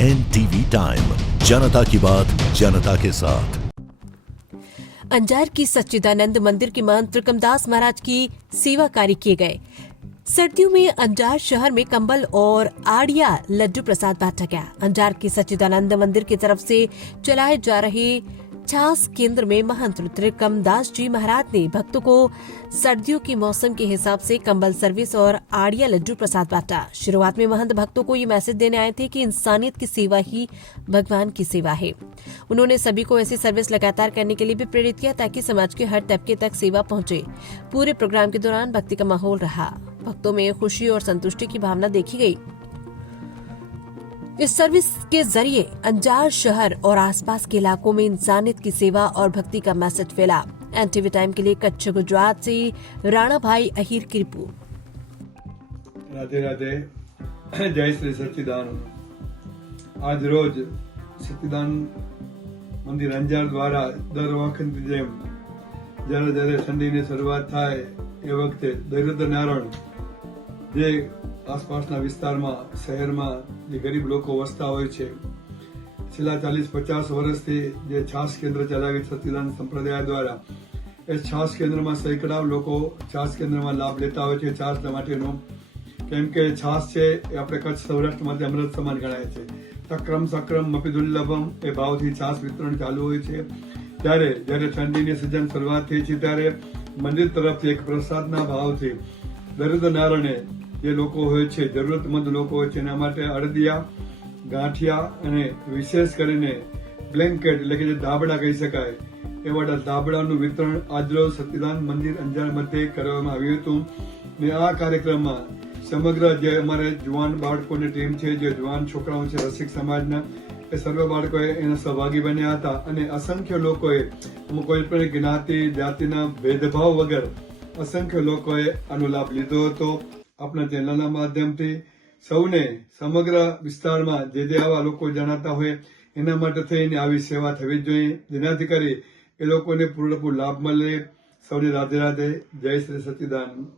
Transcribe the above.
NTV time, जनता की बात जनता के साथ। अंजार की सच्चिदानंद मंदिर के महंत त्रिकमदास महाराज की सेवा कार्य किए गए। सर्दियों में अंजार शहर में कंबल और आड़िया लड्डू प्रसाद बांटा गया। अंजार की सच्चिदानंद मंदिर की तरफ से चलाए जा रहे छास केंद्र में महंत त्रिकमदास जी महाराज ने भक्तों को सर्दियों के मौसम के हिसाब से कंबल सर्विस और आड़िया लड्डू प्रसाद बांटा। शुरुआत में महंत भक्तों को ये मैसेज देने आए थे कि इंसानियत की सेवा ही भगवान की सेवा है। उन्होंने सभी को ऐसी सर्विस लगातार करने के लिए भी प्रेरित किया ताकि समाज के हर तबके तक सेवा पहुंचे। पूरे प्रोग्राम के दौरान भक्ति का माहौल रहा। भक्तों में खुशी और संतुष्टि की भावना देखी गई। इस सर्विस के जरिए अंजार शहर और आसपास के इलाकों में इंसानियत की सेवा और भक्ति का मैसेज फैला। एनटीवी टाइम के लिए कच्छ गुजरात से राणा भाई अहीर की रिपोर्ट। राधे राधे। जय श्री सच्चिदानंद। आज रोज सच्चिदानंद मंदिर अंजार द्वारा दर वखत जेम जયારે જયારે ઠંડીની શરૂઆત થાય એ વખતે દરિદ્ર નારાયણ જે આસપાસના વિસ્તારમાં શહેરમાં જે ગરીબ લોકો વસતા હોય છે છેલ્લા 40-50 વર્ષથી જે છાસ કેન્દ્ર ચલાવી સચ્ચિદાનંદ સંપ્રદાય દ્વારા એ છાસ કેન્દ્રમાં સેંકડાઓ લોકો છાસ કેન્દ્રમાં લાભ લેતા હોય છે છાસ માટેનો। કેમ કે છાસ છે એ આપણે કચ્છ સૌરાષ્ટ્ર માટે અમૃત સમાન ગણાય છે। સક્રમ સક્રમ મપી દુર્લભમ એ ભાવથી છાસ વિતરણ ચાલુ હોય છે। ત્યારે જયારે ઠંડીની સિઝન શરૂઆત થઈ છે ત્યારે મંદિર તરફથી એક પ્રસાદના ભાવથી દરિદ્ર નારાયણે જે લોકો હોય છે જરૂરતમંદ લોકો હોય છે એના માટે અડદિયા ગાંઠિયા અને વિશેષ કરીને બ્લેન્કેટ એટલે કે જે ધાબળા કહી શકાય એવા ધાબળાનું વિતરણ આજરોજ સચ્ચિદાનંદ મંદિર અંજાર મધ્યે કરવામાં આવ્યું હતું। ને આ કાર્યક્રમમાં સમગ્ર જે અમારે જુવાન બાળકોની ટીમ છે જે જુવાન છોકરાઓ છે રસિક સમાજના એ સર્વ બાળકોએ એના સહભાગી બન્યા હતા અને અસંખ્ય લોકોએ કોઈ પણ જ્ઞાતિ જાતિના ભેદભાવ વગર અસંખ્ય લોકોએ આનો લાભ લીધો હતો। આપણા ચેનલના માધ્યમથી સૌને સમગ્ર વિસ્તારમાં જે આવા લોકો જણાતા હોય એના માટે થઈને આવી સેવા થવી જોઈએ જેનાથી કરી એ લોકોને પૂરેપૂરો લાભ મળે। સૌને રાધે રાધે। જય શ્રી સચ્ચિદાનંદ।